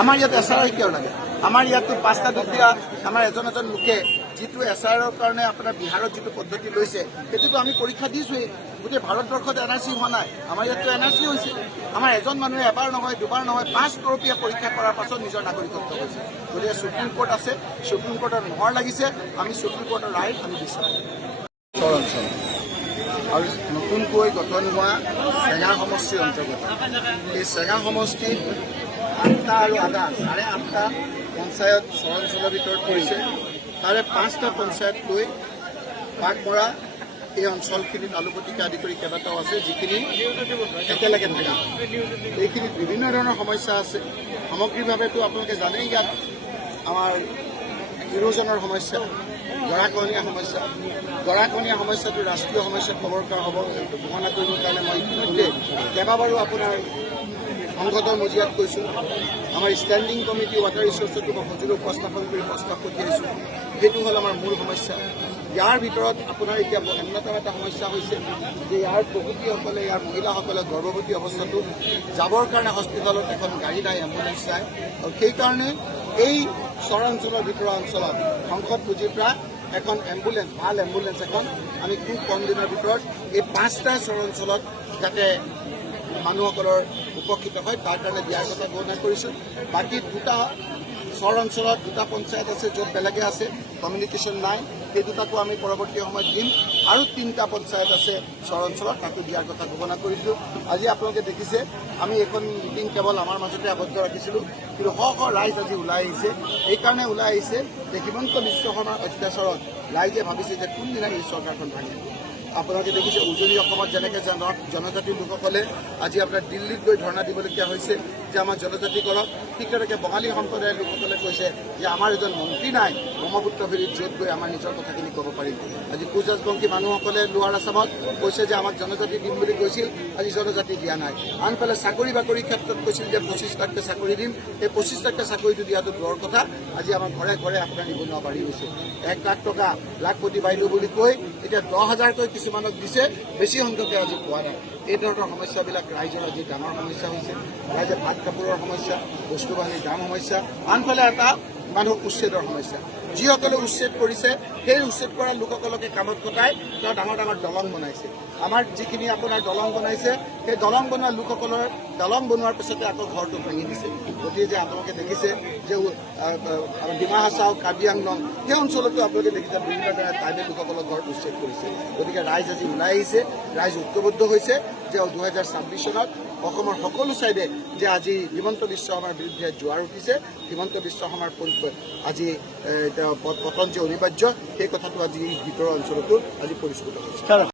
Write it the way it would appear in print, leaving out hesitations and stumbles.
আমাৰ ইয়াত এছআৰআই কিয় লাগে? আমাৰ ইয়াতো 5টা দুখীয়া আমাৰ এজন লোকে যিটো এছআৰআইৰ কাৰণে আপোনাৰ বিহাৰত যিটো পদ্ধতি লৈছে সেইটোতো আমি পৰীক্ষা দিছোৱেই। গোটেই ভাৰতবৰ্ষত এনআৰচি হোৱা নাই, আমাৰ ইয়াততো এনআৰচি হৈছে। আমাৰ এজন মানুহে এবাৰ নহয় দুবাৰ নহয় 5 কৰপীয়া পৰীক্ষা কৰাৰ পাছত নিজৰ নাগৰিকত্ব হৈছে। গতিকে সুপ্ৰিম কোৰ্ট আছে, সুপ্ৰিম কোৰ্টৰ মোহৰ লাগিছে, আমি সুপ্ৰিম কোৰ্টৰ ৰায় আমি বিচাৰোঁ। অঞ্চল আৰু নতুনকৈ গঠন হোৱা চেঙা সমষ্টিৰ অন্তৰ্গত এই চেঙা সমষ্টিত 8টা আৰু আদা 8.5টা পঞ্চায়ত চৰাঞ্চলৰ ভিতৰত পৰিছে। তাৰে 5টা পঞ্চায়ত লৈ ভাগ কৰা এই অঞ্চলখিনিত আলুপতিকে আদি কৰি কেইবাটাও আছে, যিখিনি একেলগে থাকে। এইখিনিত বিভিন্ন ধৰণৰ সমস্যা আছে। সামগ্ৰিকভাৱেতো আপোনালোকে জানেই, ইয়াত আমাৰ ইৰোজনৰ সমস্যা, গৰাখহনীয়া সমস্যা। গৰাখহনীয়া সমস্যাটো ৰাষ্ট্ৰীয় সমস্যাত ঘোষণা কৰিবৰ কাৰণে মই ইতিমধ্যে কেইবাবাৰো আপোনাৰ সংসদৰ মজিয়াত কৈছোঁ। আমাৰ ষ্টেণ্ডিং কমিটি ৱাটাৰ ৰিচোৰ্চতো মই সজুৰি উপস্থাপন কৰি প্ৰস্তাৱ পঠিয়াইছোঁ। সেইটো হ'ল আমাৰ মূল সমস্যা। ইয়াৰ ভিতৰত আপোনাৰ এতিয়া অন্যতম এটা সমস্যা হৈছে যে ইয়াৰ প্ৰসূতিসকলে, ইয়াৰ মহিলাসকলে গৰ্ভৱতী অৱস্থাটো যাবৰ কাৰণে হস্পিটেলত এখন গাড়ী নাই, এম্বুলেঞ্চ নাই। আৰু সেইকাৰণে এই চৰাঞ্চলৰ ভিতৰুৱা অঞ্চলত সংসদ পুঁজিৰ পৰা এখন এম্বুলেঞ্চ, ভাল এম্বুলেঞ্চ এখন আমি খুব কম দিনৰ ভিতৰত এই 5টা চৰাঞ্চলত যাতে মানুহসকলৰ উপকৃত হয় তাৰ কাৰণে দিয়াৰ কথা ঘোষণা কৰিছোঁ। বাকী 2টা চৰাঞ্চলত 2টা পঞ্চায়ত আছে য'ত বেলেগে আছে, কমিউনিকেশ্যন নাই, সেই 2টাকো আমি পৰৱৰ্তী সময়ত দিম। আৰু 3টা পঞ্চায়ত আছে চৰাঞ্চলত, তাকো দিয়াৰ কথা ঘোষণা কৰিছোঁ। আজি আপোনালোকে দেখিছে আমি এখন মিটিং কেৱল আমাৰ মাজতে আবদ্ধ ৰাখিছিলোঁ, কিন্তু শ শ ৰাইজ আজি ওলাই আহিছে। এইকাৰণে ওলাই আহিছে যে হিমন্ত বিশ্ব শৰ্মাৰ অত্যাচাৰত ৰাইজে ভাবিছে যে কোনদিনা এই চৰকাৰখন ভাঙে। আপোনালোকে দেখিছে উজনি অসমত যেনেকৈ জনজাতিৰ লোকসকলে আজি আপোনাৰ দিল্লীত গৈ ধৰ্ণা দিবলগীয়া হৈছে যে আমাৰ জনজাতি কৰক, ঠিক তেনেকৈ বঙালী সম্প্ৰদায়ৰ লোকসকলে কৈছে যে আমাৰ এজন মন্ত্ৰী নাই ব্ৰহ্মপুত্ৰ ফেৰীত য'ত গৈ আমাৰ নিজৰ কথাখিনি ক'ব পাৰিম। আজি কোচ ৰাজবংশী মানুহসকলে লোৱাৰ আছামত কৈছে যে আমাক জনজাতি দিম বুলি কৈছিল, আজি জনজাতি দিয়া নাই। আনফালে চাকৰি বাকৰিৰ ক্ষেত্ৰত কৈছিল যে 25 লাখকৈ চাকৰি দিম, এই 25 লাখকৈ চাকৰিটো দিয়াটো দূৰৰ কথা, আজি আমাৰ ঘৰে ঘৰে আপোনাৰ নিবনুৱা বাঢ়ি গৈছে। 1 লাখ টকা লাখপতি বাইদেউ বুলি কৈ এতিয়া 10,000কৈ কিছুমানক দিছে, বেছি সংখ্যকে আজি পোৱা নাই। এই ধৰণৰ সমস্যাবিলাক ৰাইজৰ আজি ডাঙৰ সমস্যা হৈছে। ৰাইজে ভাত কাপোৰৰ সমস্যা, বস্তু বাহিনীৰ দাম সমস্যা, আনফালে এটা মানুহ উচ্ছেদৰ সমস্যা। যিসকলে উচ্ছেদ কৰিছে সেই উচ্ছেদ কৰা লোকসকলকে কামত খটাই তেওঁ ডাঙৰ ডাঙৰ দলং বনাইছে। আমাৰ যিখিনি আপোনাৰ দলং বনাইছে সেই দলং বনোৱা লোকসকলৰ দলং বনোৱাৰ পিছতে আকৌ ঘৰটো ভাঙি দিছে। গতিকে যে আপোনালোকে দেখিছে যে ডিমা হাছাও, কাৰ্বি আংলং সেই অঞ্চলতো আপোনালোকে দেখিছে বিভিন্ন ধৰণে ট্ৰাইবেল লোকসকলৰ ঘৰত উচ্ছেদ কৰিছে। গতিকে ৰাইজ আজি ওলাই আহিছে, ৰাইজ ঐক্যবদ্ধ হৈছে যে 2026 চনত অসমৰ সকলো চাইডে যে আজি হিমন্ত বিশ্ব শৰ্মাৰ বিৰুদ্ধে জোৱাৰ উঠিছে, হিমন্ত বিশ্ব শৰ্মাৰ আজি পতন যে অনিবাৰ্য সেই কথাটো আজি ভিতৰৰ অঞ্চলতো আজি পৰিস্ফুট হৈছে।